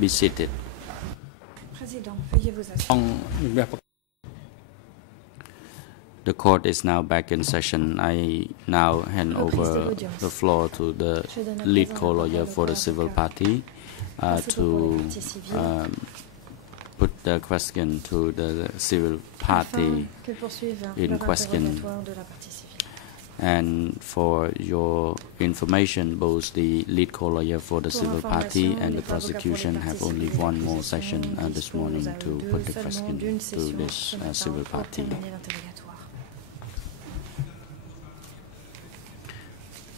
Be seated. Président, veuillez vous asseoir. The court is now back in session. I now hand over the floor to the lead co-lawyer for the civil party to put the question to the civil party in question. And for your information, both the lead co-lawyer for the civil party and the prosecution have only one more session this morning to put the question to this civil party.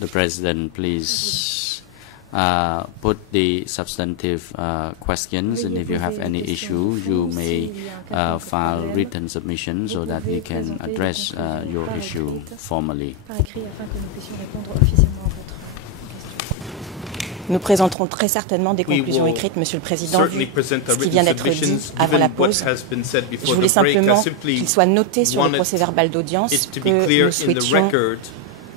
The President, please put the substantive questions, and if you have any issue, you may file written submissions so that we can address your issue formally. Nous présenterons très certainement des conclusions écrites, Monsieur le Président, vu ce qui vient d'être dit avant la pause. Je voulais simplement qu'il soit noté sur le procès-verbal d'audience que nous souhaitions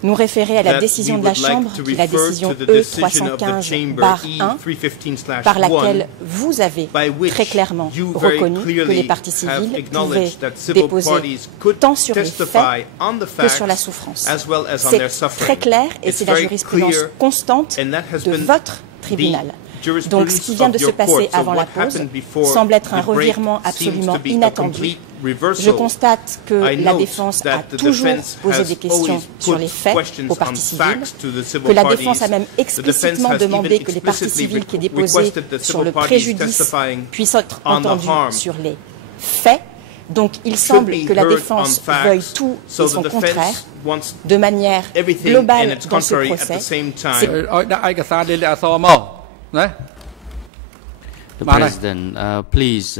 nous référer à la décision de la Chambre, qui est la décision E315-1, par laquelle vous avez très clairement reconnu que les parties civiles pouvaient déposer tant sur les faits que sur la souffrance. C'est très clair et c'est la jurisprudence constante de votre tribunal. Donc ce qui vient de se passer avant la pause semble être un revirement absolument inattendu. Je constate que la défense a toujours posé des questions sur les faits aux parties civiles, que la défense a même explicitement demandé que les parties civiles qui est déposée sur le préjudice puissent être entendues sur les faits. Donc il semble que la défense veuille tout et son contraire de manière globale dans ce procès. The President, please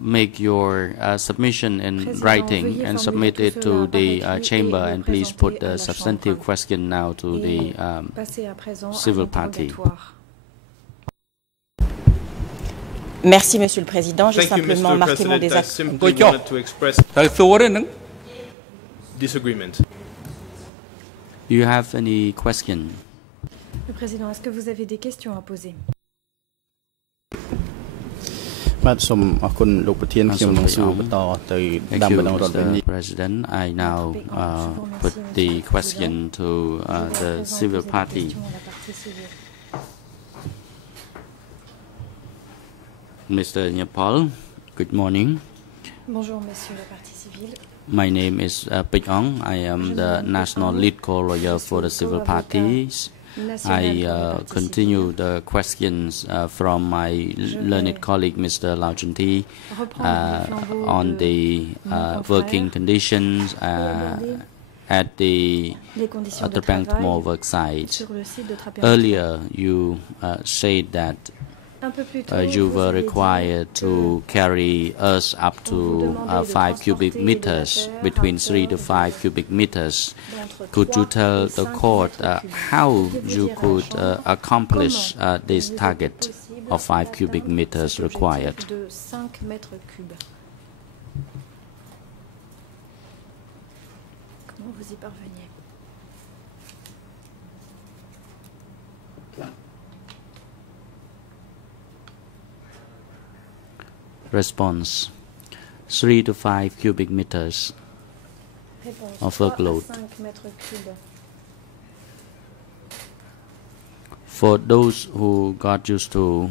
make your submission in writing and submit it to the chamber, and please put the substantive question now to the civil party. Merci, Monsieur le Président. J'ai simplement marqué mon désaccord. Do you have any question? Le Président, est-ce que vous avez des questions à poser? Thank you, Mr. President. I now put the question to the civil party. Mr. Nepal, good morning. Bonjour, Monsieur la partie civile. My name is Pich Ong. I am the national lead co-lawyer for the civil parties. I continue the questions from my learned colleague, Mr. Lau Chun-Thi, on the working conditions at the Trapang Mall work site. Earlier, you said that you were required to carry us up to 5 cubic meters, between 3 to 5 cubic meters. Could you tell the court how you could accomplish this target of 5 cubic meters required? Response: 3 to 5 cubic meters of workload. For those who got used to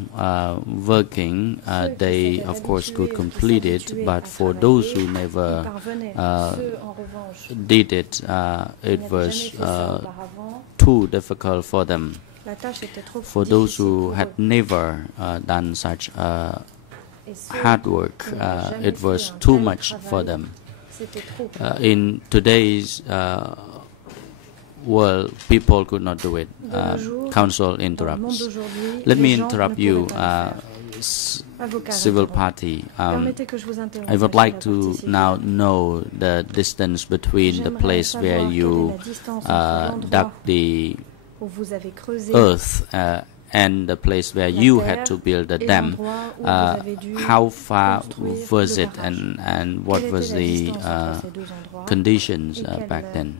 working, they of course could complete it, but for those who never did it, it was too difficult for them. For those who had never done such hard work, it was too much for them. In today's world, people could not do it. Counsel interrupts. Let me interrupt you, civil party. I would like to now know the distance between the place where you dug the earth and the place where you had to build the dam. How far was it, and what was the conditions back then?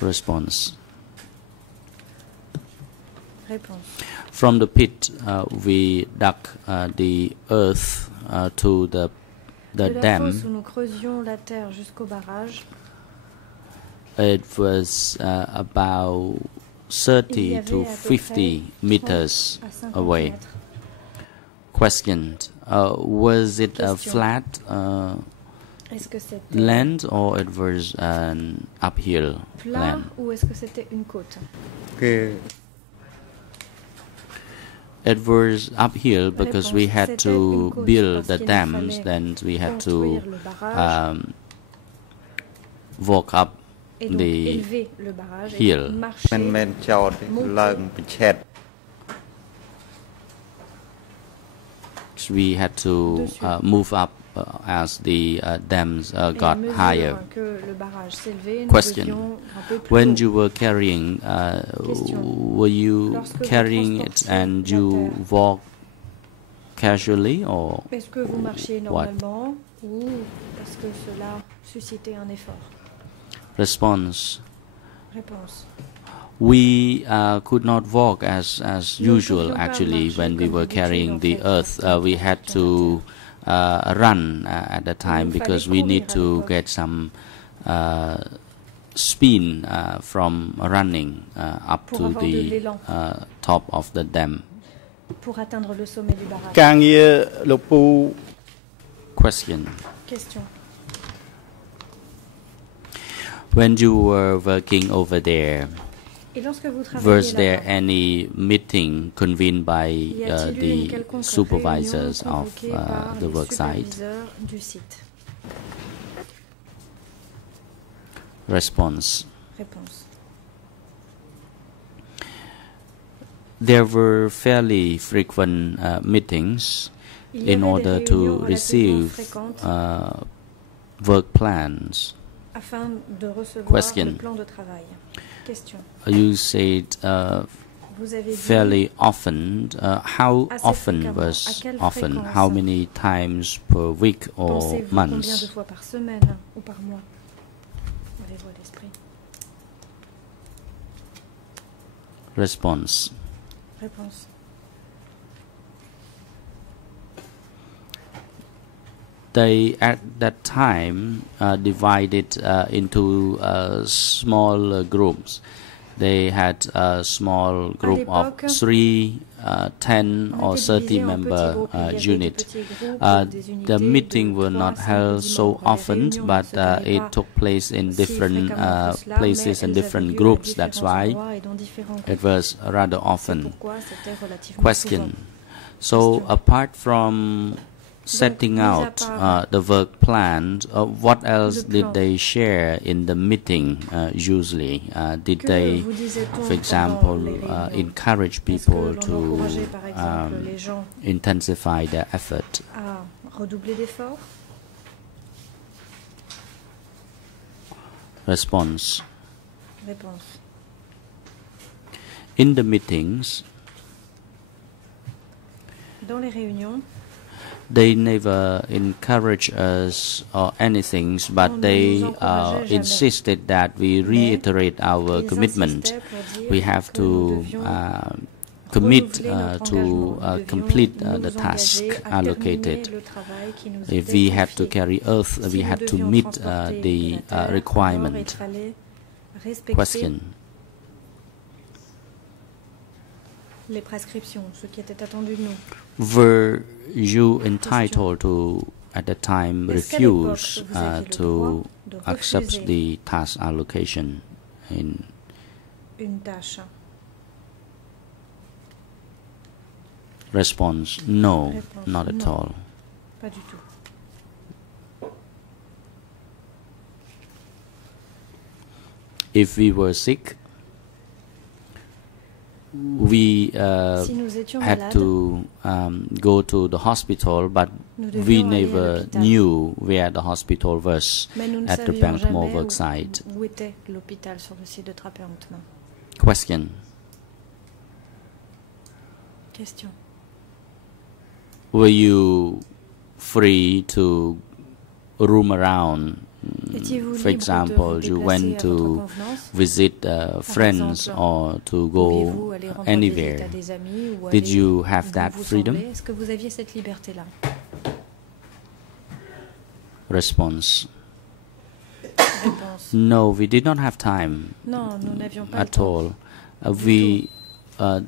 Response. Réponse. From the pit, we dug the earth to the De la dam. fosse où nous creusions la terre jusqu'au barrage, It was about 30 to 50 meters à 50 away. mètres. Question. Was it a flat Est-ce que c'était land or it was an uphill plat land? ou est-ce que c'était une côte? It was uphill because we had Réponse, to c'était une build côte the parce qu'il dams, fallait then we had to construire le barrage walk up et donc the élever le barrage et hill. donc marcher. We had to move up as the dams Et à got mesure higher. que le barrage s'élevait, nous Question. devions grimper plus When haut. you were carrying, were you Lorsque vous carrying it transportiez and la you terre. walk casually or Est-ce que vous marchiez what? normalement ou parce que cela suscitait un effort? Response. Réponse. We could not walk as Nous usual pouvions pas actually marcher when we comme were d'habitude, carrying en the fait, earth. lorsque We nous had transportions to run at the time nous because fallait we need courir à to l'époque. get some spin from running up Pour to avoir de the l'élan. top of the dam. Pour atteindre le sommet du barrage. ការងារលោកពូ Question. Question. When you were working over there, Et lorsque vous travaillez was there là-bas, any meeting convened by y a-t-il eu une the quelconque supervisors réunion of convoquée par the les work site? superviseurs du site? Response. Réponse. There were fairly frequent meetings Il y in avait order des to réunions relativement receive fréquentes work plans. afin de recevoir Question. le plan de travail. Question. You said Vous avez dit fairly often. How assez often fréquemment. À was quelle often? fréquence? How many times per week or Pensez-vous combien de months? fois par semaine ou par mois avez-vous à l'esprit? Response. Réponse. They at that time divided into small groups. They had a small group of l'époque, 3, 10 or On était 30 divisé en member petits groupes. Il y avait des unit. petits groupes, des The unités meeting de were 3 not à 5 held petits so membres. Les often, réunions ne but se tenaient it pas took place in si different fréquemment que cela, places mais and elles different avaient lieu à groups. That's différents why endroits et dans différents it groupes. was rather C'est often. pourquoi c'était relativement Question. souvent. So Question. apart from setting mis à out part the work plan, what else le did plan. they share in the meeting usually? Did Que they, vous disait-on for pendant example, les réunions? encourage Est-ce que people l'on to encourageait par exemple les gens intensify their effort? à redoubler d'efforts? Response. Réponse. In the meetings, Dans les réunions, they never encourage us or anything, On but ne they nous encourageait jamais. insisted that we Mais reiterate our ils commitment. insistaient pour dire We have que nous to devions commit renouveler notre to engagement. Nous devions complete nous the task engager à allocated. terminer le travail qui nous If était we had to confié. carry earth, Si we nous had to devions meet transporter the de la terre, alors il requirement. fallait respecter Question. les prescriptions, ce qui était attendu de nous. Were you entitled to, at the time, Est-ce qu'à l'époque, refuse vous aviez le to droit de accept refuser the task allocation? In une tâche? response, no, Réponse, not at non. all. Pas du tout. If we were sick, we Si nous étions had malades, to go to the hospital, but nous we devions aller à never l'hôpital. knew where the hospital was Mais nous ne at the savions Bankmore jamais work site. où était l'hôpital sur le site de Trappé-en-Temin. Question. Question. Were you free to roam around for example, you went to visit friends or to go anywhere. Did you have that freedom? Est-ce que vous aviez cette liberté-là? Response. No, we did not have time at all. We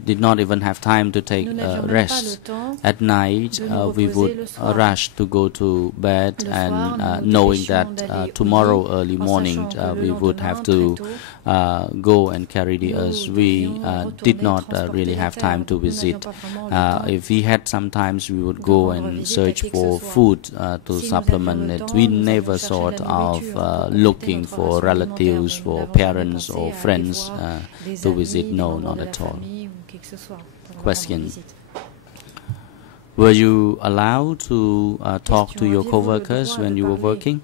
did not even have time to take rest. At night, we would rush to go to bed, and knowing that tomorrow early morning we would have to go and carry the earth, we did not really have time to visit. If we had, sometimes we would go and search for food to supplement it. We never thought of looking for relatives, for parents or friends to visit. No, not at all. Question. Were you allowed to talk to your co-workers when you were working?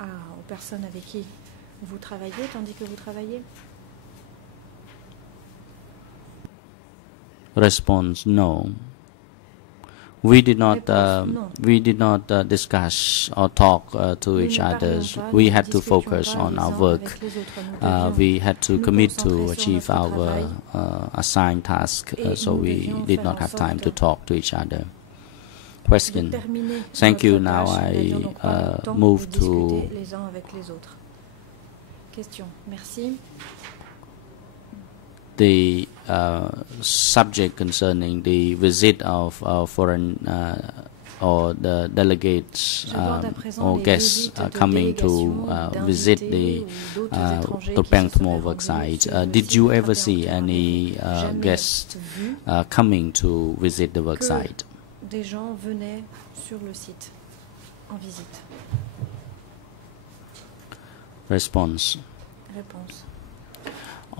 Aux personnes avec qui vous travaillez tandis que vous travaillez? Response: no. We did not discuss or talk to each other. We had to focus on our work. We had to commit to achieve our assigned task, so we did not have time to talk to each other. Question. Thank you. Now I move to the subject concerning the visit of foreign or the delegates or guests coming to visit the Topeng Thmo worksite. Did you ever see any guests coming to visit the worksite? Des gens venaient sur le site en visite. Response.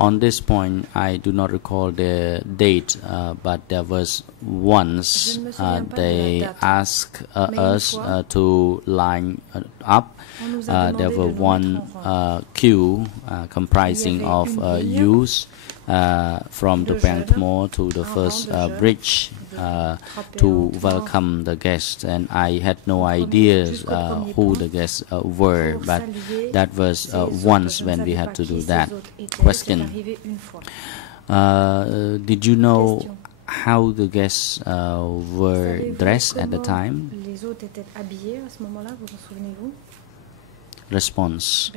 On this point, I do not recall the date, but there was once they asked us to line up. There were one queue comprising of youths from the Topeng Thmo to the first bridge to welcome the guests, and I had no idea who the guests were, but that was once when we had to do that. Question. Did you know how the guests were dressed at the time? Response.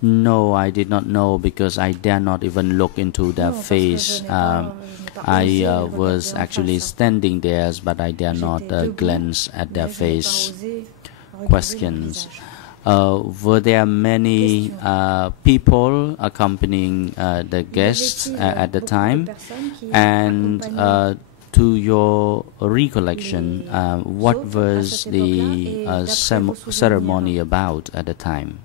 No, I did not know because I dare not even look into their face. I was actually standing there, but I dare not glance at their face. Questions. Were there many people accompanying the guests at the time? And to your recollection, what was the ceremony about at the time?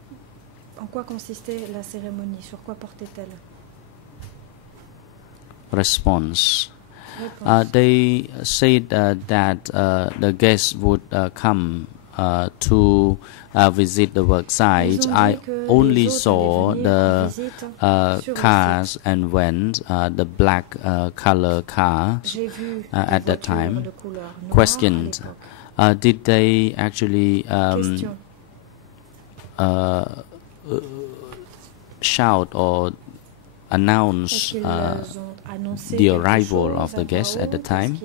En quoi consistait la cérémonie? Sur quoi portait-elle? Response. They said that the guests would come to visit the work site. I only saw the cars and vans, the black color cars at that time. Question. Did they actually shout or announce the arrival of the guests at the time?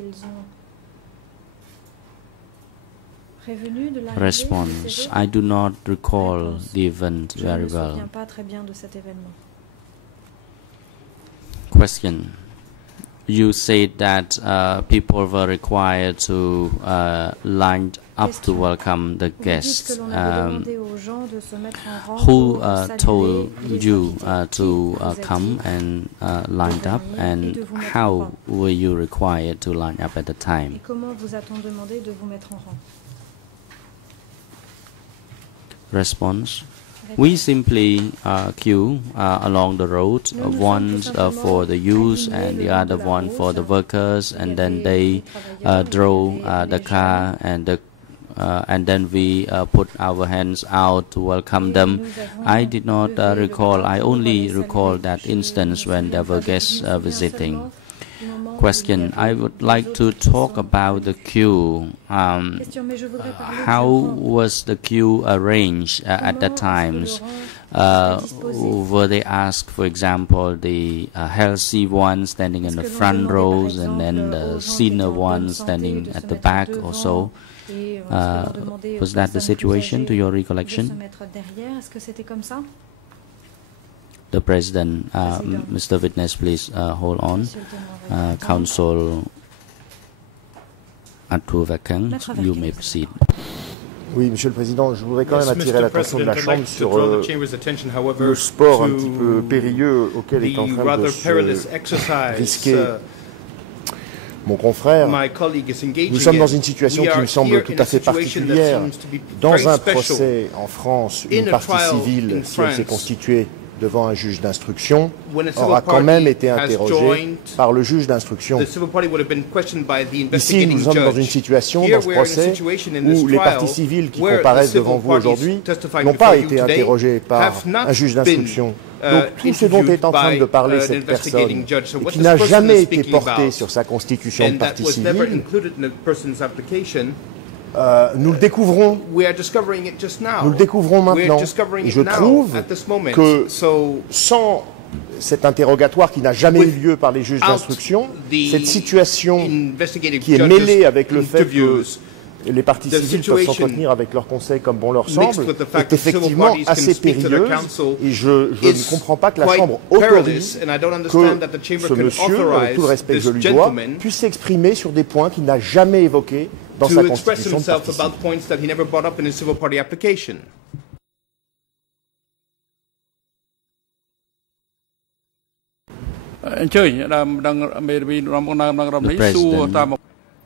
Response. I do not recall the event very well. Question. You said that people were required to line up to welcome the guests. Who told you to come and line up, and how were you required to line up at the time? Response. We simply queue along the road, one for the youth and the other one for the workers, and then they drove the car, and then we put our hands out to welcome them. I did not recall. I only recall that instance when there were guests visiting. question. I would like to talk about the queue. How was the queue arranged at that times? Were they asked, for example, the healthy ones standing in the front rows and then the senior ones standing at the back or so? Was that the situation to your recollection? The President, Mr. Witness, please hold on. Counsel Atuvakang, you may proceed. Oui, Monsieur le Président, je voudrais quand même attirer l'attention de la Chambre sur le sport un petit peu périlleux auquel est en train de se risquer mon confrère. Nous sommes dans une situation qui me semble tout à fait particulière. Dans un procès en France, une partie civile, si elle s'est constituée devant un juge d'instruction, aura quand même été interrogée par le juge d'instruction. Ici, nous sommes dans une situation, dans ce procès, où les parties civiles qui comparaissent devant vous aujourd'hui n'ont pas été interrogées par un juge d'instruction. Donc tout ce dont est en train de parler cette personne, et qui n'a jamais été porté sur sa constitution de partie civile, nous le découvrons. Nous le découvrons maintenant. Et je trouve que sans cet interrogatoire qui n'a jamais eu lieu par les juges d'instruction, cette situation qui est mêlée avec le fait que les parties civiles peuvent s'entretenir avec leurs conseils comme bon leur semble, est effectivement assez périlleuse. Et je ne comprends pas que la Chambre autorise que ce monsieur, avec tout le respect que je lui dois, puisse s'exprimer sur des points qu'il n'a jamais évoqués dans sa constitution de partie civile.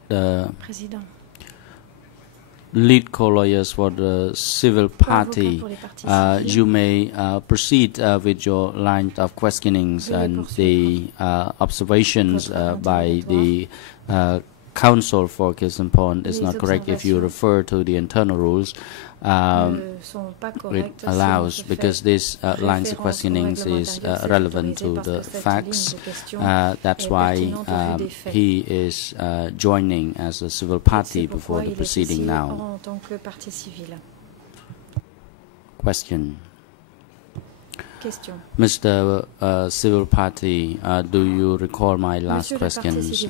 The lead co-lawyers for the civil party, you may proceed with your line of questionings and the observations by the counsel for Kisampon is not correct if you refer to the internal rules. It allows, because this lines of questionings is relevant to the facts. That's why he is joining as a civil party before the proceeding now. Question. Mr. Civil Party, do you recall my last questions?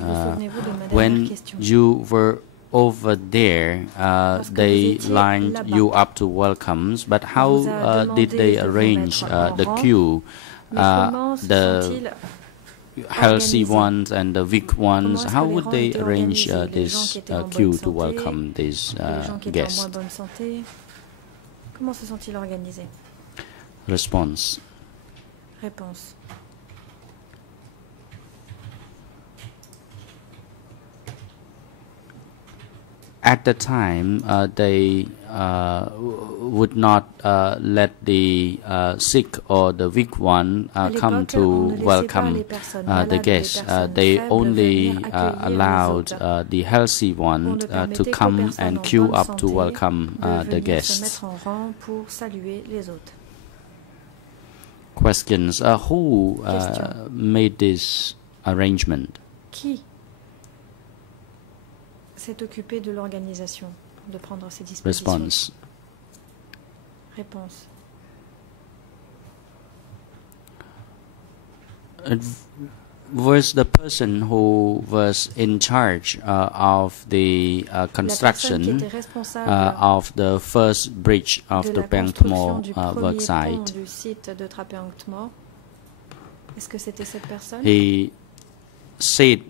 When you were over there, they lined you up to welcomes, but how did they arrange the queue? The healthy ones and the weak ones, how would they arrange this queue to welcome these guests? Comment se sont-ils organisés? Response. Réponse. At the time, they would not let the sick or the weak one come to welcome the guests. They only allowed the healthy one to come and queue up to welcome the guests. Questions. Who made this arrangement? Qui s'est occupé de l'organisation, de prendre ces dispositions? Response. Réponse. It was the person who was in charge of the construction of the first bridge of the Tribunal worksite. Est-ce que c'était cette personne? He said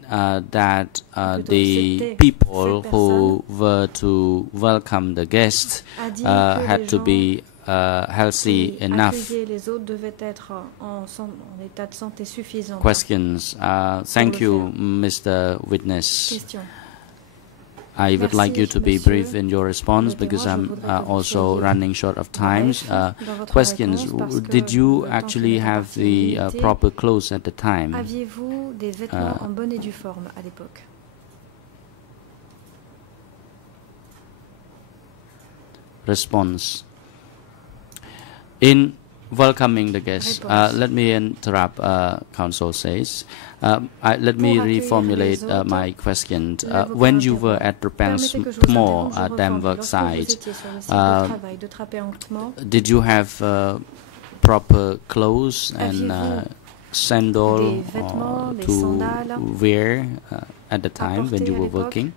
that the people who were to welcome the guests had to be healthy enough. Questions. Thank you, Mr. Witness. I would like you to be brief in your response because I'm also running short of time. Questions. Did you actually have the proper clothes at the time? Aviez-vous des vêtements en bonne et due forme à l'époque? Response. In welcoming the guests. Let me interrupt, Council says. Let me reformulate my question. When you were at Tribunal dam work site, did you have proper clothes and sandal to wear at the time when you were working?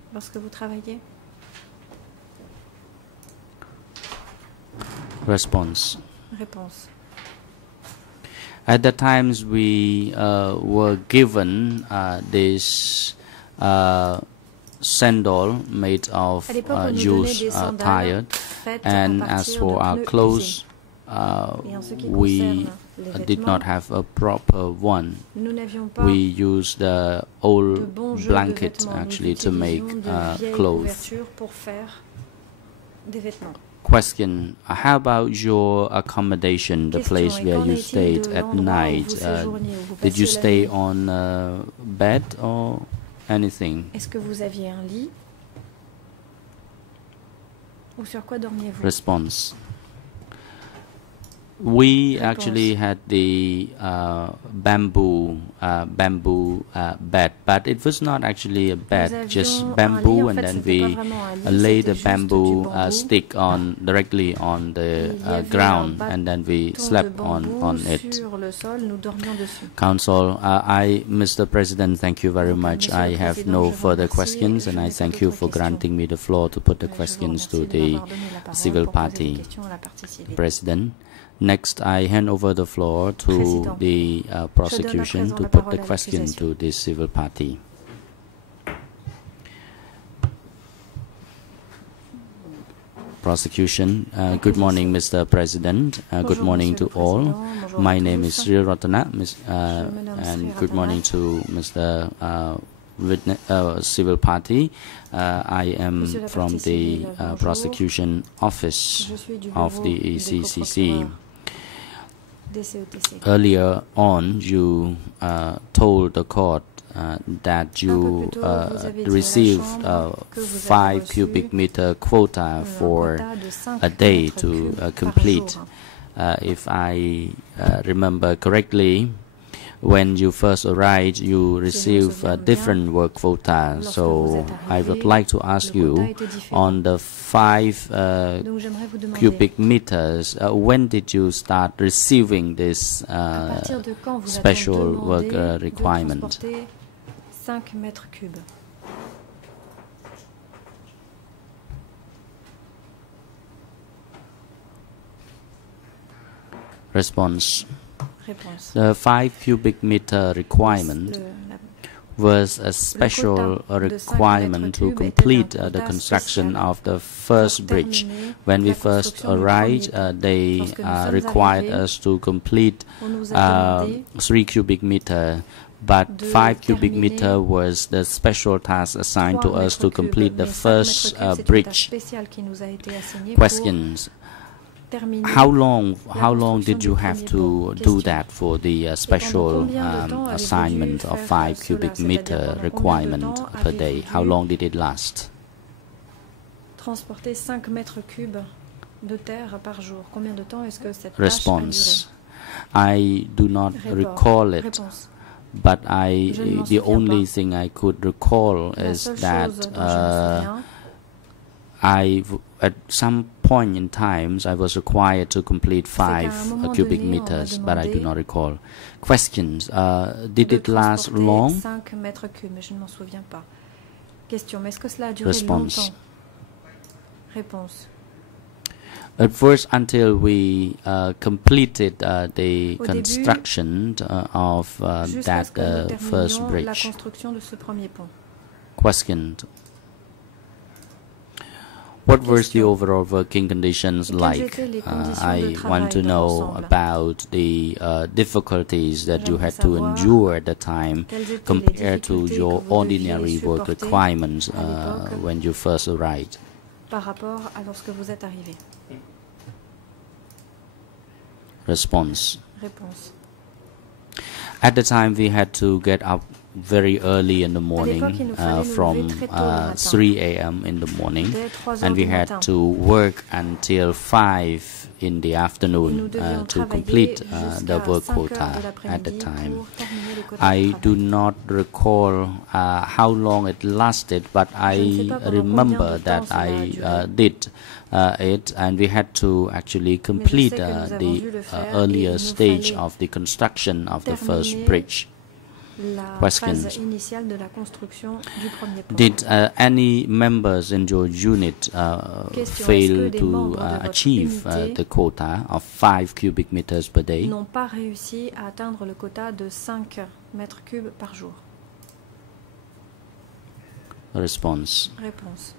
Response. At the times we were given this sandal made of used tire, and as for our clothes, we did not have a proper one. We used the old blanket actually to make clothes. Question: how about your accommodation, the place where you stayed at night? Did you stay on a bed or anything? Est-ce que vous aviez un lit? Ou sur quoi dormiez-vous? Response: we actually had the bamboo bed, but it was not actually a bed, just bamboo, and then we laid the bamboo stick on directly on the ground, and then we slept on it. Council, Mr. President, thank you very much. I have no further questions, and I thank you for granting me the floor to put the questions to the civil party. President. Next, I hand over the floor to the prosecution to put the question to the civil party. Prosecution. Good morning, Mr. President. Good morning to all. My name is Sri Ratana, and good morning to Mr. Civil party. I am from the prosecution office of the ECCC. Earlier on, you told the court that you received 5 cubic meter quota for a day to complete. If I remember correctly, when you first arrived, you received a different work quota. So I would like to ask you, on the 5 cubic meters, when did you start receiving this special work requirement? 5 mètres cubes. Response. The 5 cubic meter requirement was a special requirement to complete the construction of the first bridge. When we first arrived, they required us to complete 3 cubic meter, but 5 cubic meter was the special task assigned to us to complete the first bridge. Questions. How long did you have to do that for the special assignment of 5 cubic meter requirement per day? How long did it last? Transporter 5 mètres cubes de terre par jour. Combien de temps est-ce que cette Response. I do not recall it, but the only thing I could recall is that at some point in times I was required to complete 5 cubic meters, but I do not recall. Questions. Did it last long? Response. At first, until we completed the construction of that first bridge. Question. What were the overall working conditions like? I want to know about the difficulties that you had to endure at the time compared to your ordinary work requirements when you first arrived. Response. At the time, we had to get up very early in the morning, from 3 a.m. in the morning, and we had to work until 5 in the afternoon to complete the work quota at the time. I do not recall how long it lasted, but I remember that I did it, and we had to actually complete the earlier stage of the construction of the first bridge. Questions. Did any members in your unit fail to achieve the quota of 5 cubic meters per day? N'ont pas réussi à atteindre le quota de 5 mètres cubes par jour. Response. Réponse.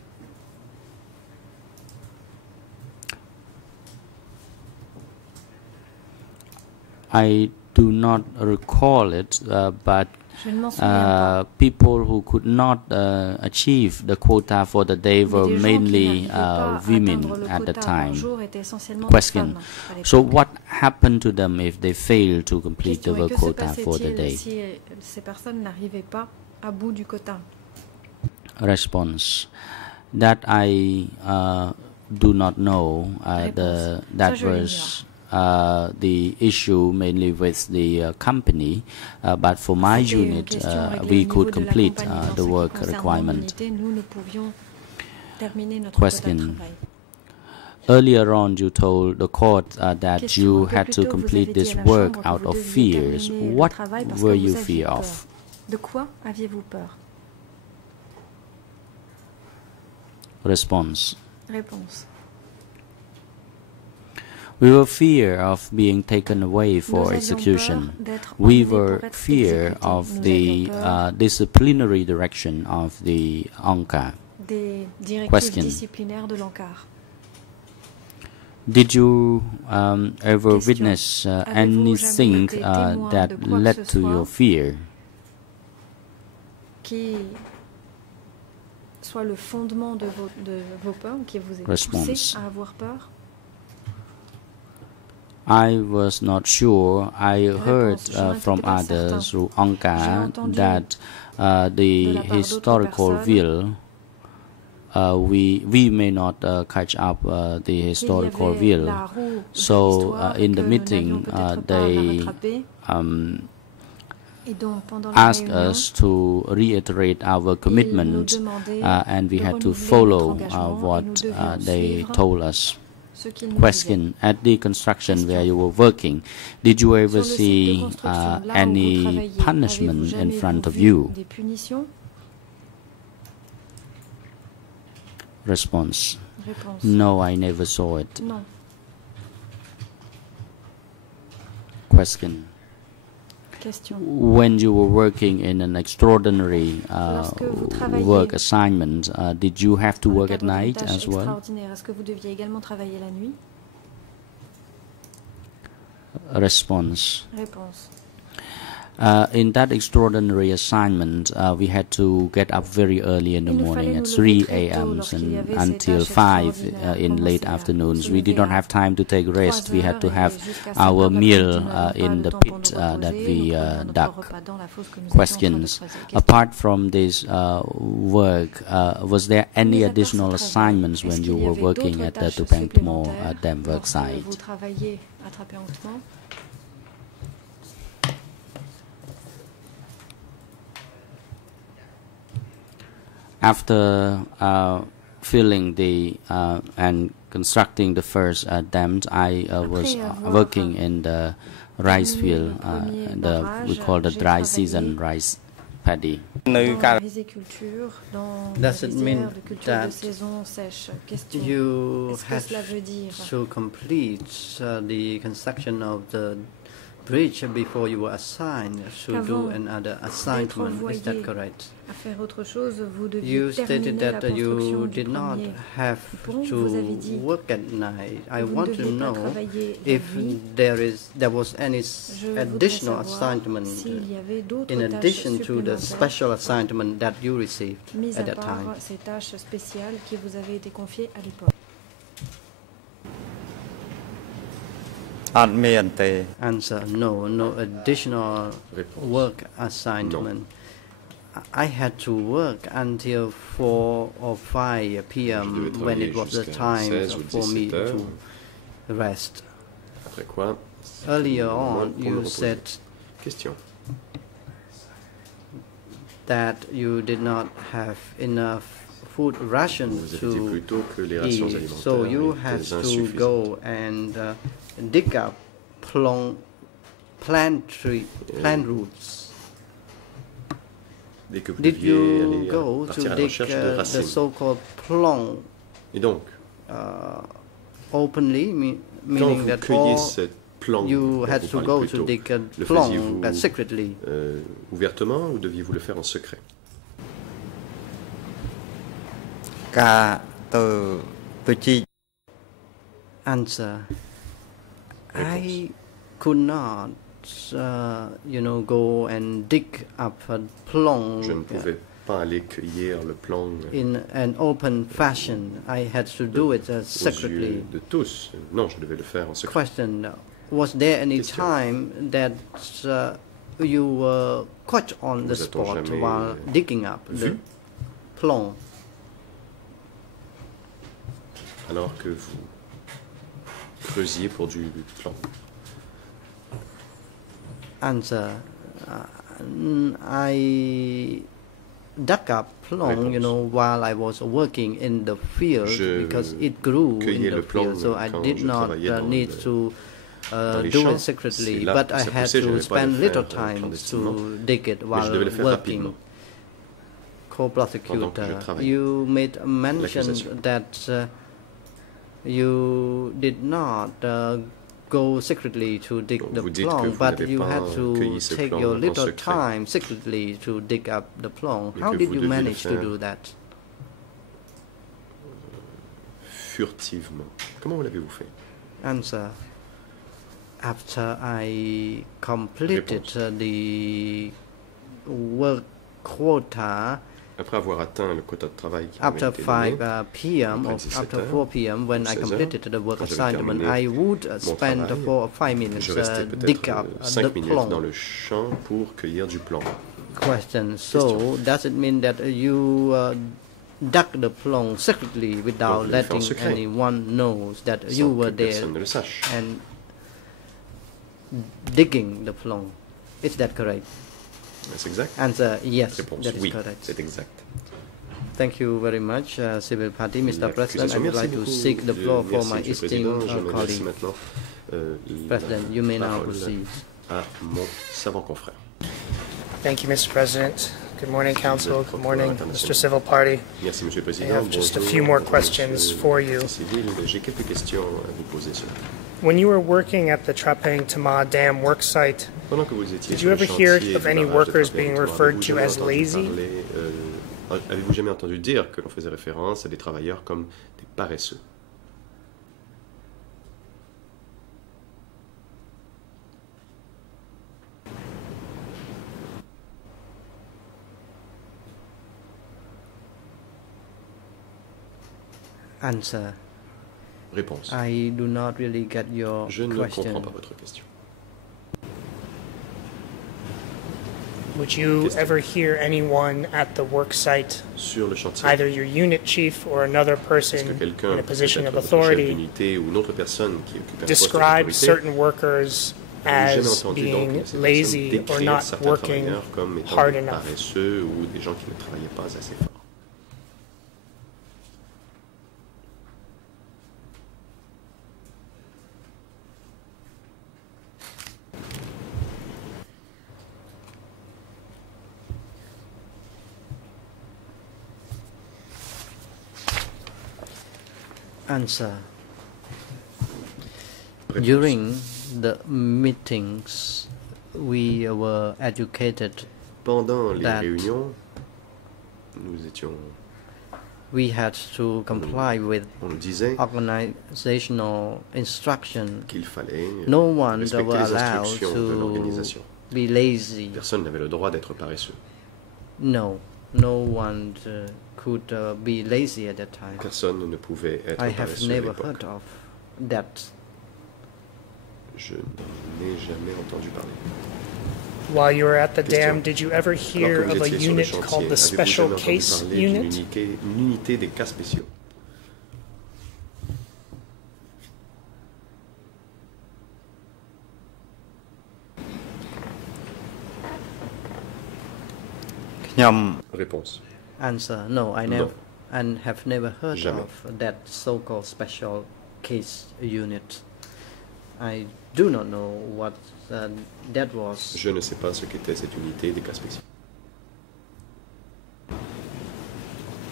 I do not recall it, but people who could not achieve the quota for the day were mainly women at the time. Question. So what happened to them if they failed to complete the work quota for the day? Response. That I do not know. That was the issue mainly with the company, but for my unit, we could complete the work requirement. Question. Earlier on, you told the court that you had to complete this work out of fears. What were you fear of? De quoi aviez-vous peur? Response. Réponse. We were fear of being taken away for execution. We were fear of the disciplinary direction of the ANCAR. Question. Did you ever witness anything that led to your fear? Soit le fondement de vos peurs, qui vous ait poussé à avoir peur? I was not sure. I heard from others through ANCAR that the historical view, we may not catch up the historical view. So in the meeting, they asked us to reiterate our commitment, and we had to follow what they told us. Question. At the construction where you were working, did you ever see any punishment in front of you? Response. No, I never saw it. Question. When you were working in an extraordinary work assignment, did you have to work at night as well? Response. In that extraordinary assignment, we had to get up very early in the morning at 3 a.m. and until 5 in late afternoons. We did not have time to take rest. We had to have our meal in the pit that we dug. Questions. Apart from this work, was there any additional assignments when you were working at the Tupengtmo dam work site? After filling the and constructing the first dam, I was working in the rice field, we call the dry season rice paddy. Does it mean that you have to complete the construction of the bridge before you were assigned to do another assignment? Is that correct? You stated that you did not have to work at night. I want to know if there was any additional assignment in addition to the special assignment that you received at that time. Answer: no, no additional work assignment. I had to work until 4 or 5 p.m. when it was the time for me to rest. Après quoi, earlier on, you said that you did not have enough food rations to eat, so you had to go and dig up plant roots. Did you go to dig the so-called plong openly, meaning that you had to go to dig a plong secretly? Ouvertement, ou deviez-vous le faire en secret? Answer. I could not, go and dig up a plong. Je ne pouvais pas aller cueillir le plong in an open fashion. I had to do it secretly. Aux yeux de tous. Non, je devais le faire en secret. Question: was there any time that you were caught on the spot while digging up the plong? Alors que vous creusiez pour du plomb. Answer. I dug up plong, while I was working in the field because it grew in the field, so I did not need to do it secretly, but I had to spend little time to dig it while working. Co-prosecutor, you made mention that you did not go secretly to dig the plong, but you had to take your little time secretly to dig up the plong. How did you manage to do that? Furtivement. Comment l'avez-vous fait? Answer. After I completed the work quota, après avoir atteint le quota de travail qui after 5 p.m. or after 4 p.m. when I completed the work assignment, I would spend 4 or 5 minutes dig up the plong. Dans le champ pour cueillir du plomb. Question. So does it mean that you dug the plong secretly without letting anyone know that you were there and digging the plong? Is that correct? That's exact. Answer: yes, Réponse: that is oui, correct. c'est exact. Thank you very much, civil party, Mr. President. I would like to seek the floor for my esteemed colleague. President, you may now proceed. À mon savant confrère. Thank you, Mr. President. Good morning, Council. Good morning, Mr. Civil Party. Merci, Monsieur le Président. I have just a few more questions for you. J'ai quelques questions à vous poser. When you were working at the Trapang Tama Dam work site, did you ever hear of any workers being referred to as lazy? Avez-vous jamais entendu dire que l'on faisait référence à des travailleurs comme des paresseux? Answer. Réponse. I do not really get your Je ne question. comprends pas votre question. Would you ever hear anyone at the work site, Sur le chantier, either your unit chief or another person in a position of authority, describe certain workers as being lazy or not working hard enough? paresseux ou des gens qui ne travaillaient pas assez fort? Answer. During the meetings, we were educated Pendant les that réunions, nous étions, we had to comply with on nous disait organizational instruction. qu'il fallait No one respecter were les allowed instructions de to l'organisation. be lazy. Personne n'avait le droit d'être paresseux. No one could be lazy at that time. Personne ne pouvait être I have paresseux à never l'époque. heard of that. Je n'en ai jamais entendu parler. While you were at the dam, did you ever hear of a unit called the Special Case Unit? Une unité des cas spéciaux. Réponse. Answer: no, I never and have never heard Jamais. of that so-called special case unit. I do not know what that was. Je ne sais pas ce qu'était cette unité des cas spéciaux.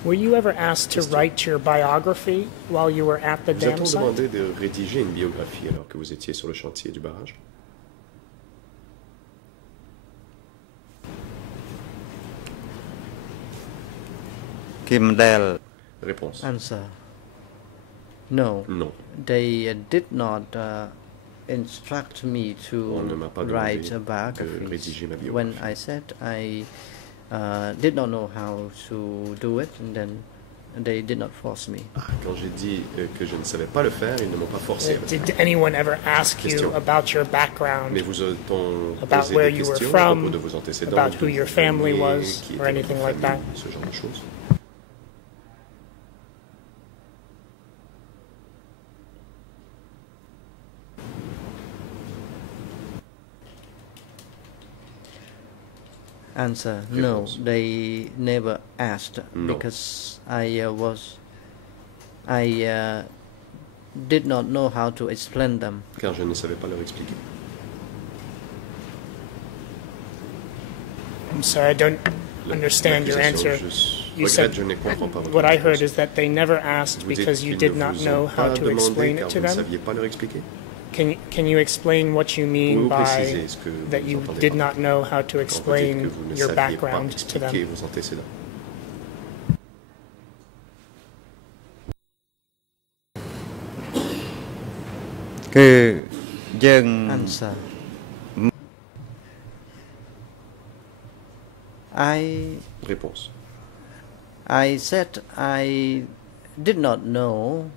Were you ever asked to write your biography while you were at the dam Vous a-t-on site? demandé de rédiger une biographie alors que vous étiez sur le chantier du barrage? Réponse. Answer: no. Non. They did not instruct me to On ne m'a pas write demandé a de biography. rédiger ma biographie. When I said I did not know how to do it, and then they did not force me. Quand j'ai dit que je ne savais pas le faire, ils ne m'ont pas forcé à le faire. Did anyone ever ask you Question. about your background, Mais vous a-t-on about posé where des you were questions à from, propos de vos antécédents, about who d'où your vous family veniez, was, qui or était anything votre like that? famille, ce genre de choses? Answer: no, Réponse. they never asked Non. because I did not know how to explain them. Car je ne savais pas leur expliquer. I'm sorry, I don't understand your answer. You said Je ne comprends pas votre what I heard réponse. is that they never asked Vous dites because you qu'ils did ne not vous know ont how pas to demandé explain car it to vous ne them. saviez pas leur expliquer? Can you explain what you mean Pouvez-vous by préciser ce que that vous you entendez did par not know how to quand vous dites explain que vous ne your saviez pas background to expliquer them? vos antécédents? Answer: Réponse. I said I did not know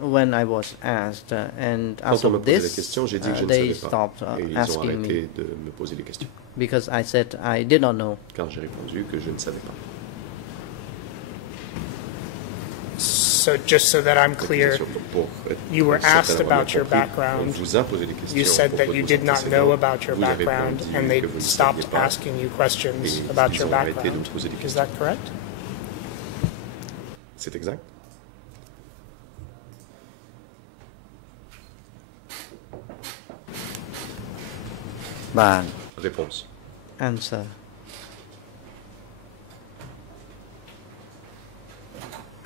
when I was asked, and Quand after on me posait la this, question, j'ai dit que je ne they savais pas. stopped Et ils ont asking arrêté me de me poser des questions. because I said I did not know. Car j'ai répondu que je ne savais pas. So just so that I'm clear, you were asked about your background. You said that you did not know about your background, and they stopped asking you questions about your background. Is that correct? C'est exact. Réponse. Answer: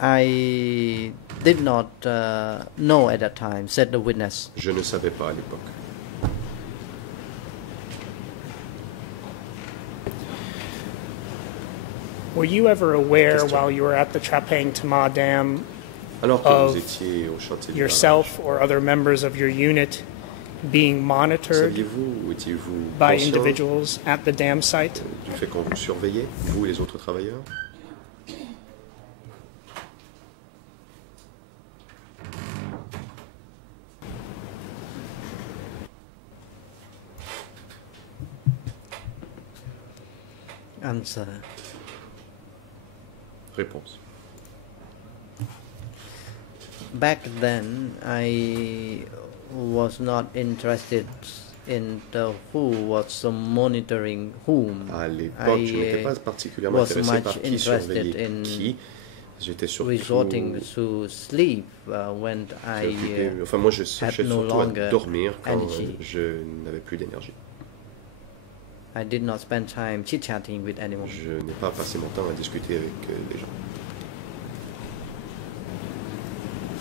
I did not know at that time, said the witness. Je ne savais pas à l'époque. Were you ever aware while you were at the Trapang Tama Dam Alors que vous of étiez au chantier du yourself or other members of your unit being monitored saviez-vous ou étiez-vous by conscient individuals at the dam site? du fait qu'on vous surveillait, vous et les autres travailleurs? Answer: Réponse. back then I was not interested in who was monitoring whom. À l'époque, je n'étais pas particulièrement was intéressé much par qui interested surveillait in qui. J'étais surtout resorting to sleep when I préoccupé. Enfin, moi, je cherchais had no surtout à longer dormir quand energy. je n'avais plus d'énergie. I did not spend time chit-chatting with anyone. Je n'ai pas passé mon temps à discuter avec les gens.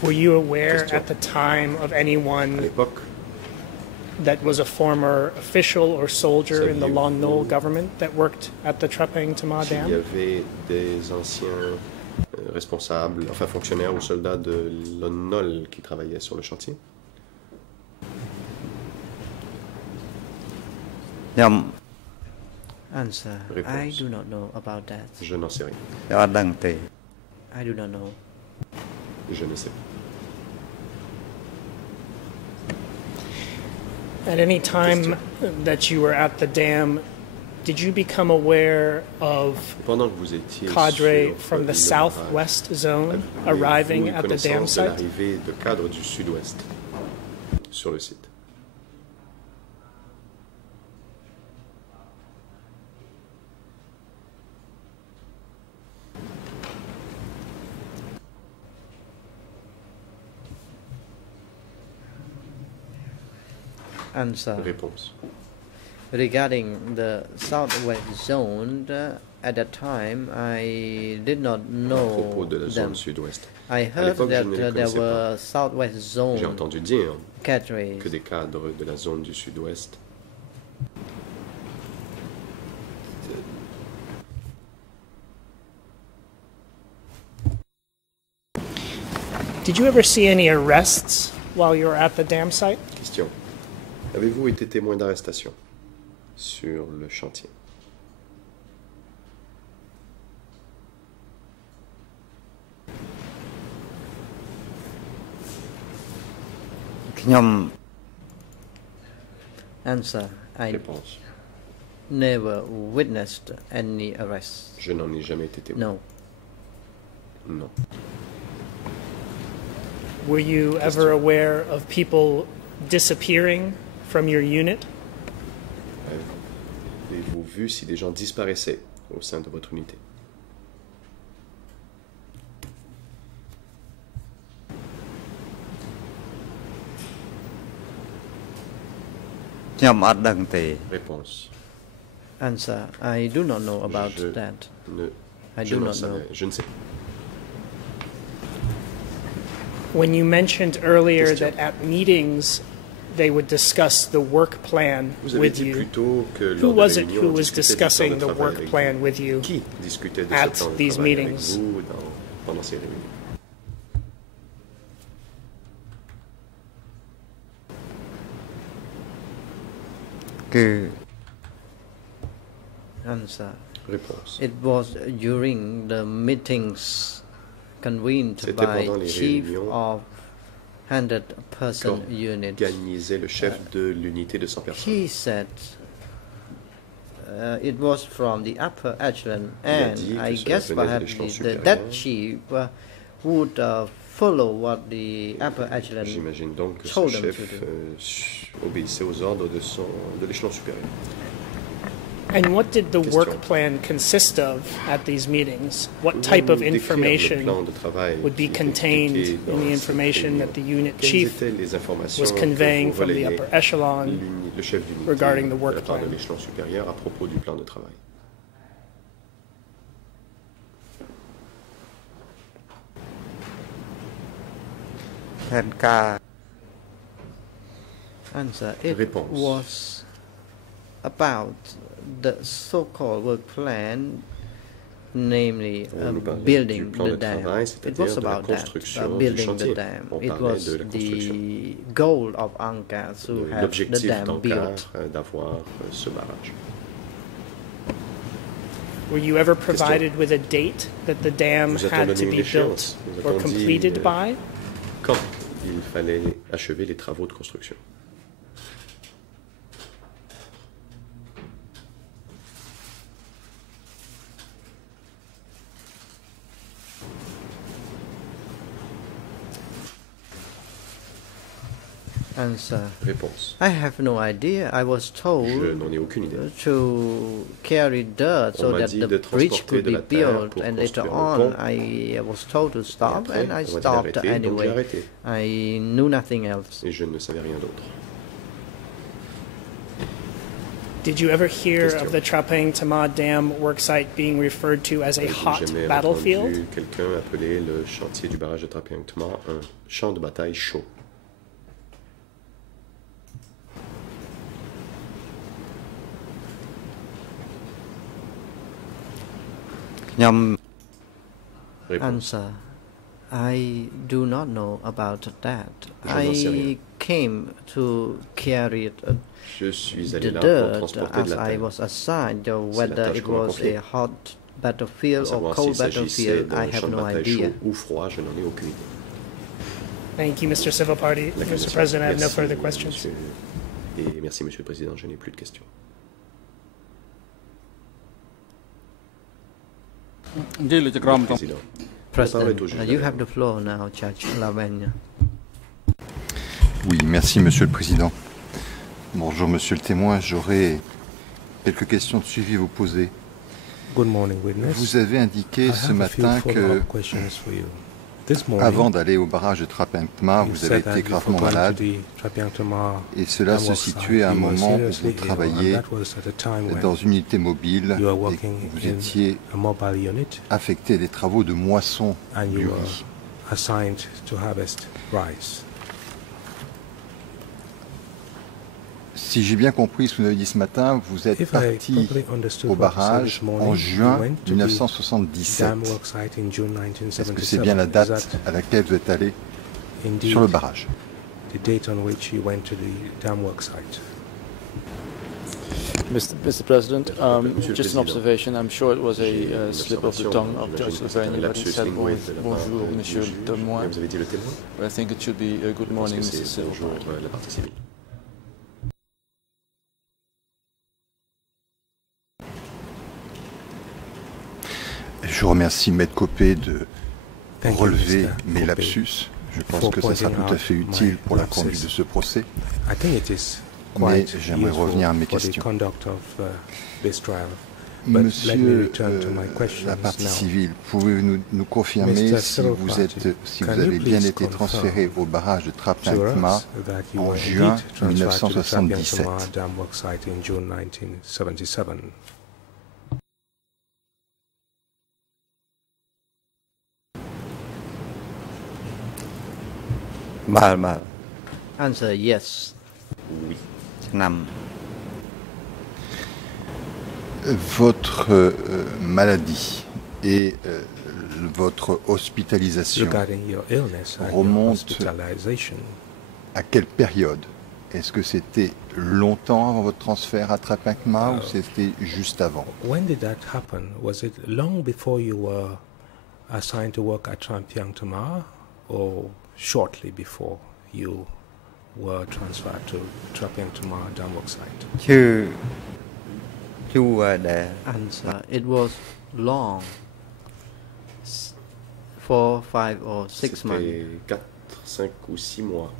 Were you aware Question. at the time of À anyone l'époque, that was a former official or soldier in the Saviez-vous Lon Nol government that worked at the Trapang Tama s'il y Dam? avait des anciens responsables, enfin fonctionnaires ou soldats de Lon Nol qui travaillaient sur le chantier? Answer: Réponse. I do not know about that. Je n'en sais rien. I do not know. Je ne sais pas. At any time that you were at the dam, did you become aware of cadres from the southwest zone arriving at the dam site? De cadres du sud-ouest sur le site. Answer. Réponse. Regarding the southwest zone, at that time I did not know them. I heard that there were southwest zone J'ai entendu dire cadres que des cadres de la zone du sud-ouest Did you ever see any arrests while you were at the dam site? Question. Avez-vous été témoin d'arrestation sur le chantier? Answer. I Réponse. never witnessed any arrests. Je n'en ai jamais été témoin. No. Non. Were you ever aware of people disappearing from your unit? Avez-vous vu si des gens disparaissaient au sein de votre unité? Réponse. Answer. I do not know about that. I do not know. Je ne sais. When you mentioned earlier that at meetings they would discuss the work plan with you, who was it who was discussing the work plan with you at these meetings? Answer. Réponse. It was during the meetings convened by chief of 100-person unit. Organisait le chef de l'unité de 100 personnes. He said it was from the upper echelon, and I guess perhaps that chief would follow what the upper echelon J'imagine donc que ce told them chef to do. obéissait aux ordres de l'échelon supérieur. And what did the work plan consist of at these meetings? What type of information would be contained in the information that the unit chief was conveying from the upper echelon regarding the work plan? Answer. It was about the so-called work plan, namely building the dam. It was about that, building the dam. It was the goal of UNCAS to have the dam built. Were you ever provided with a date that the dam had to be built or completed by? Quand il fallait achever les travaux de construction? Answer. Réponse. I have no idea. I was told Je n'en ai aucune idée. to carry dirt so that the bridge could be built, and later on I was told to stop, and I stopped anyway. I knew nothing else. Et je ne savais rien d'autre. Did you ever hear of the Trapang Tama Dam worksite being referred to as a hot battlefield? J'ai quelqu'un appelé le chantier du barrage de Trapang Tama un champ de bataille chaud. Answer. I do not know about that. I came to carry the dirt as I was assigned. Whether it was a hot battlefield or cold battlefield, I have no idea. Thank you, Mr. Civil Party. Mr. President, I have no further questions. Et merci, Monsieur le Président, je n'ai plus de questions. President, you have the floor now, Judge Lavanya. Oui, merci Monsieur le Président. Bonjour Monsieur le témoin, j'aurais quelques questions de suivi à vous poser. Good morning, witness. Vous avez indiqué ce matin que, avant d'aller au barrage de Trapentma, vous avez été gravement malade et cela se situait à un moment où vous travailliez dans une unité mobile et que vous étiez affecté à des travaux de moisson du riz. Si j'ai bien compris ce que vous avez dit ce matin, vous êtes parti au barrage en juin 1977. Est-ce que c'est bien la date à laquelle vous êtes allé sur le barrage? Mr. President, just an observation. I'm sure it was a slip of the tongue of Judge Lavanya, but he said bonjour, Monsieur le témoin. I think it should be good morning, Mr. Civil Party. Je remercie Maître Copé de relever mes lapsus. Je pense que ça sera tout à fait utile pour la conduite de ce procès. Mais j'aimerais revenir à mes questions. Monsieur la partie civile, pouvez-vous nous confirmer si vous avez bien été transféré au barrage de Trapentma en juin 1977? Answer yes. Oui. Votre maladie et votre hospitalisation remontent à quelle période? Est-ce que c'était longtemps avant votre transfert à Trapentma ou c'était juste avant? When did that happen? Was it long before you were assigned to work at Trapentma or shortly before you were transferred to Trapentma dam work site? You were there. Answer: it was long. 4, 5 or 6 months. 4, 5 ou 6 mois.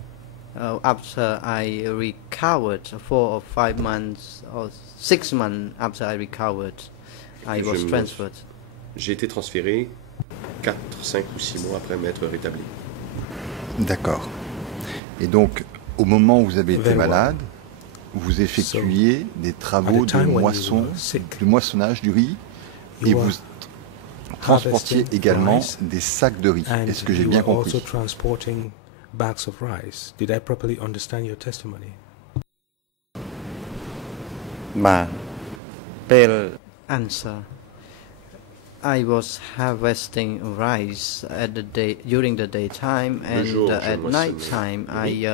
After I recovered, 4 or 5 months or 6 months after I recovered, I was transferred. J'ai été transféré 4, 5 ou 6 mois après m'être rétabli. D'accord. Et donc, au moment où vous avez été malade, vous effectuiez des travaux de moissonnage du riz et vous transportiez également des sacs de riz. Est-ce que j'ai bien compris? Bags of rice. Did I properly understand your testimony? Answer: I was harvesting rice at during the daytime, and at night time I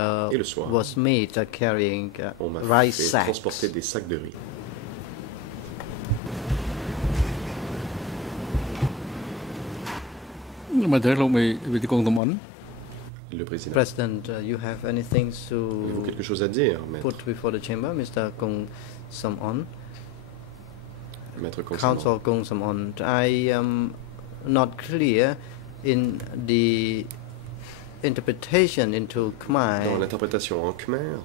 was made carrying rice sacks. Transporter des sacs de riz. Le président. President, you have anything Avez-vous quelque chose à dire, maître? Put before the chamber, Mr. Kong Samon. Maître Counsel Kong Samon. I am not clear in the interpretation into Khmer. Dans l'interprétation en Khmer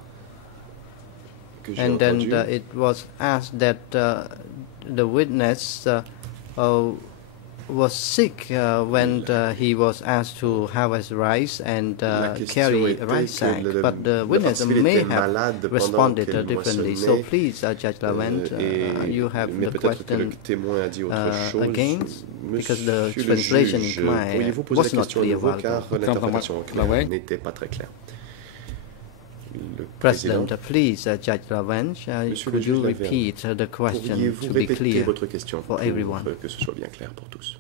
que j'ai and entendu. Then it was asked that the witness was sick when he was asked to harvest rice and carry a rice sack, but the witness may have responded differently. So please, Judge Lavent, you have the question again, because the translation in Khmer was not clear. N'était pas très clair. President, please, Judge Lavent, could you repeat the question to be clear votre question for everyone? Que ce soit bien clair pour tous.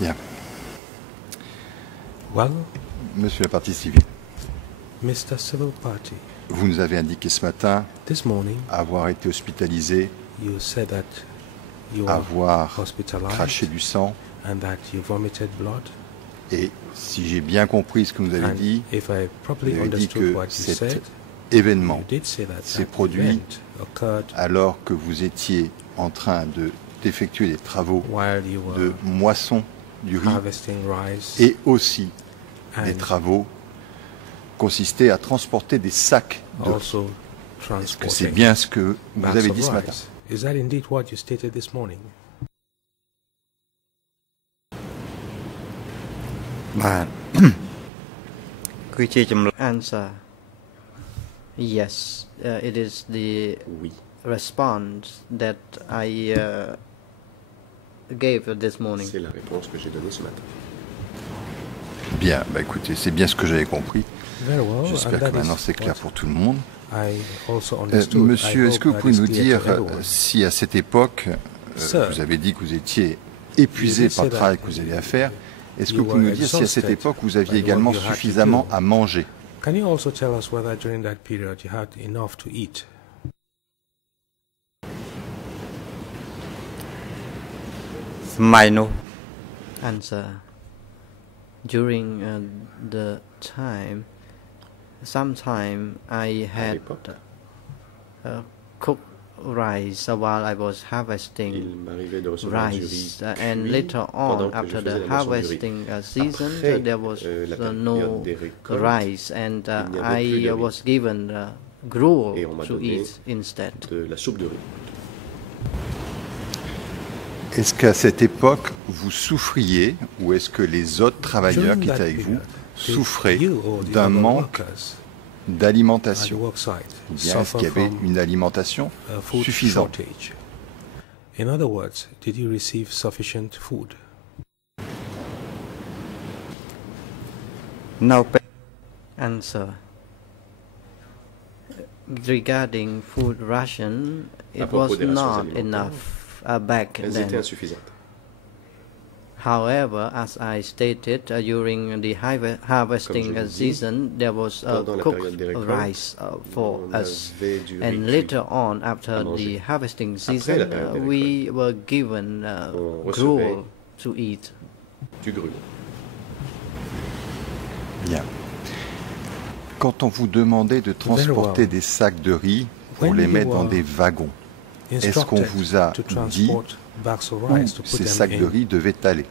Bien. Well, Monsieur la partie civile, Mr. Civil Party, vous nous avez indiqué ce matin this morning, avoir été hospitalisé, you said that you avoir were hospitalized craché du sang and that you vomited blood. Et si j'ai bien compris ce que vous avez dit, if I properly vous avez dit understood que what you cet said, événement you did say that s'est that produit event occurred alors que vous étiez en train d'effectuer des travaux while you were de moisson du riz harvesting rice et aussi des and travaux consistaient à transporter des sacs de riz. also Est-ce que c'est transporting bien ce que vous bags avez of dit ce matin? rice. Is that indeed what you stated this morning? Answer. Yes, it is the Oui. response that I gave this morning. C'est la réponse que j'ai donnée ce matin. Bien, bah écoutez, c'est bien ce que j'avais compris. Very well, J'espère and que that maintenant is c'est clair what pour tout le monde. I also understood. Monsieur, I est-ce hope que vous that pouvez is nous clear dire to everyone. si à cette époque, Sir, vous avez dit que vous étiez épuisé you did par le say travail that que vous avez à faire, est-ce que you vous pouvez were nous dire si à cette exhausted époque vous by aviez what également you had to suffisamment do? à manger? Can you also tell us whether during that period you had enough to eat? Answer. During the time, sometime I had cooked rice while I was harvesting Il m'arrivait de recevoir du rice, riz and cuit later pendant on, que je after faisais the la moisson du riz. harvesting season, Après, there was la période no des récoltes, rice, and il n'y avait plus de I riz. was given gruel Et on m'a to donné eat instead. de la soupe de riz. Est-ce qu'à cette époque, vous souffriez, ou est-ce que les autres travailleurs During qui that étaient avec vous period, did souffraient you or the d'un other manque workers at the d'alimentation? worksite Ou bien est-ce suffer qu'il y avait from une alimentation a food suffisante? shortage? In other words, did you receive sufficient food? Answer. Regarding food ration, À it propos was des rations not alimentaires, enough back elles étaient then. insuffisantes. However, as I stated, during the harvesting Comme je l'ai dit, season, there was pendant la période cooked des récoltes, rice for on us. avait du riz And cuit. later on, after manger. the harvesting Après la season, période des we were given On recevait gruel to eat. Du gruau. Bien. Quand on vous demandait de transporter des sacs de riz pour les mettre dans des wagons, est-ce qu'on vous a dit où ces sacs de riz devaient aller?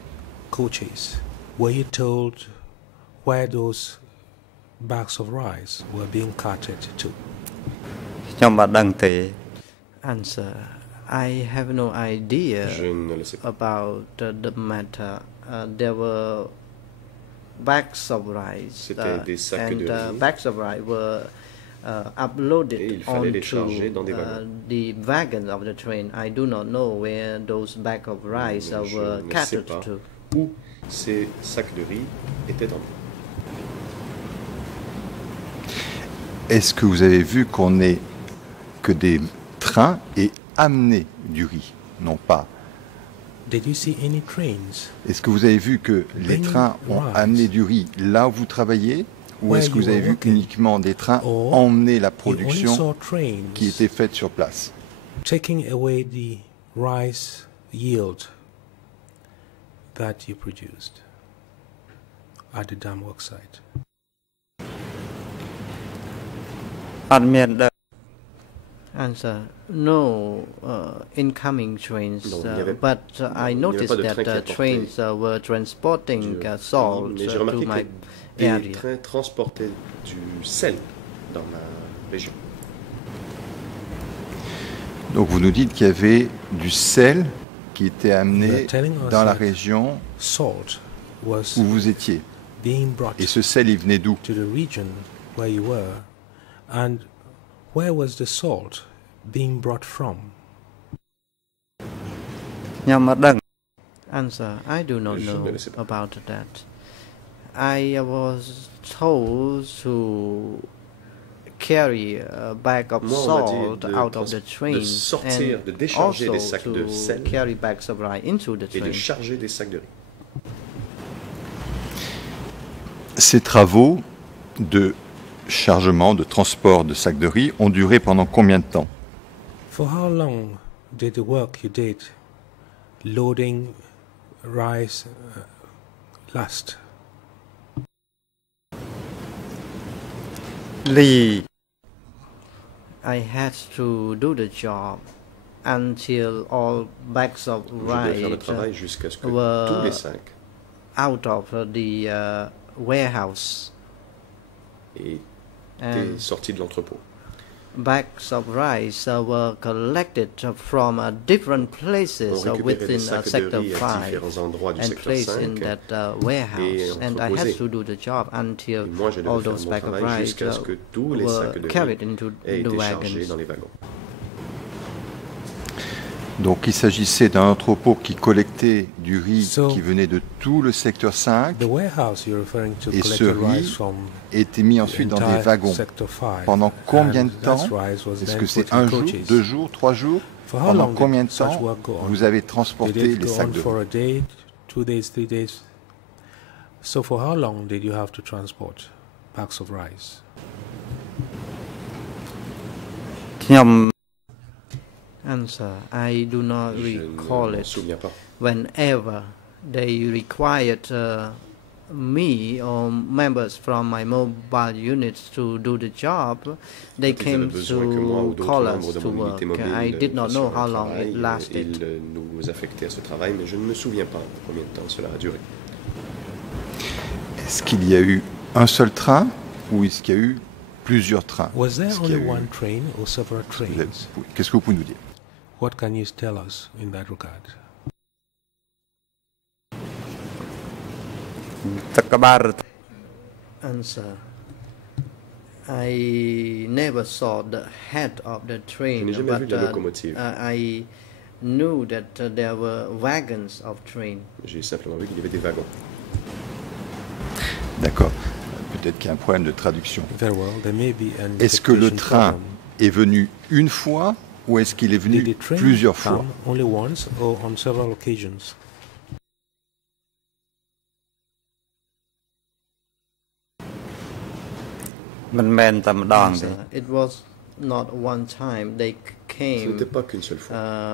Coaches, were you told where those bags of rice were being carted to? Answer. I have no idea Je ne le sais pas. about the matter. There were bags of rice, C'était des sacs and de riz. bags of rice were Et uploaded il fallait les onto charger dans des wagons. the wagons of the train. I do not know where those bags of rice Je were ne sais catered pas to. où ces sacs de riz étaient emmenés. Est-ce que vous avez vu que des trains aient amené du riz? Non pas. Did you see any trains? Est-ce que vous avez vu que les trains ont amené du riz là où vous travaillez? Ou est-ce que vous avez vu uniquement des trains emmener la production qui était faite sur place? Taking away the rice yield that you produced at the dam work site. Answer. No incoming trains, Non, il n'y avait- but I il n'y avait noticed pas de that train qui apportait trains were transporting salt Mais j'ai to remarqué my que des area. trains transportaient du sel dans ma région. Donc vous nous dites qu'il y avait du sel qui était You amené are telling us dans la that région salt was où vous étiez. being brought Et ce sel, il venait d'où? to the region where you were, and where was the salt being brought from? Answer. I do not Je know ne le sais pas. about that. I was told to carry a bag of Moi, on m'a dit salt out of the train de sortir, de and décharger also des sacs de to sel carry bags of rice into the et de train. charger des sacs de riz. Ces travaux de chargement, de transport de sacs de riz ont duré pendant combien de temps? For how long did the work you did loading rise last? I had to do the job until all bags of rice were out of the warehouse. Et sorti de l'entrepôt. Bags of rice were collected from different places within Sector 5 and placed in that warehouse. And I had to do the job until all those bags of rice were carried into the wagons. Donc il s'agissait d'un entrepôt qui collectait du riz qui venait de tout le secteur 5 et ce riz était mis ensuite dans des wagons. Pendant combien de temps? Est-ce que c'est 1 jour, 2 jours, 3 jours? Pendant combien de temps vous avez transporté les sacs de riz? 2 days, 3 days. So for how long did you have to transport bags of rice? Answer: I do not recall it. Whenever they required me or members from my mobile units to do the job, they came to call us to work. I did not know how long it lasted. Ils nous affectaient à ce travail, mais je ne me souviens pas combien de temps cela a duré. Est-ce qu'il y a eu un seul train ou est-ce qu'il y a eu plusieurs trains? Was there only one train or several trains? Qu'est-ce que vous pouvez nous dire? What can you tell us in that regard? Answer: I never saw the head of the train, but I knew that there were wagons of train. J'ai simplement vu qu'il y avait des wagons. D'accord. Peut-être qu'il y a un problème de traduction. Est-ce que le train est venu une fois ou est-ce qu'il est venu plusieurs fois? Only once or on several occasions? It was not one time. They came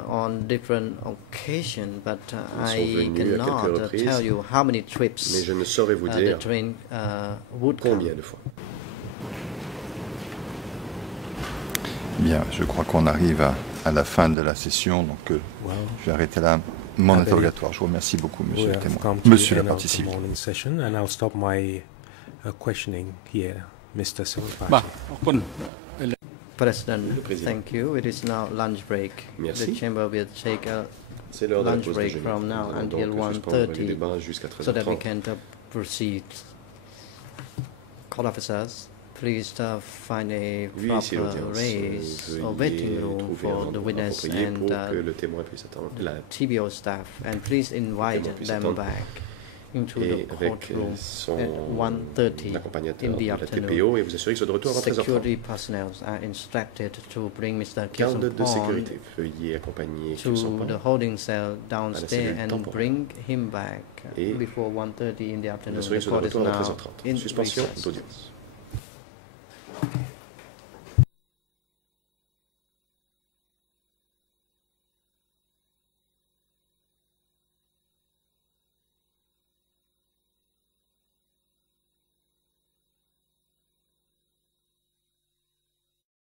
on different occasions, but I cannot tell you how many trips the train would come. Bien, je crois qu'on arrive à la fin de la session, donc je vais arrêter là mon interrogatoire. Je vous remercie beaucoup, monsieur le témoin. Monsieur la partie civile. President, thank you. It is now lunch break. Merci. The chamber will take a lunch break from now until 1:30 so that we can proceed. Court officers, please find a proper raise or waiting room for the witness and the TBO staff, and please invite them back into the courtroom at 1:30 in the afternoon. Security personnel are instructed to bring Mr. Kyung-Pon to the holding cell downstairs and bring him back before 1:30 in the afternoon. The court is now in recess.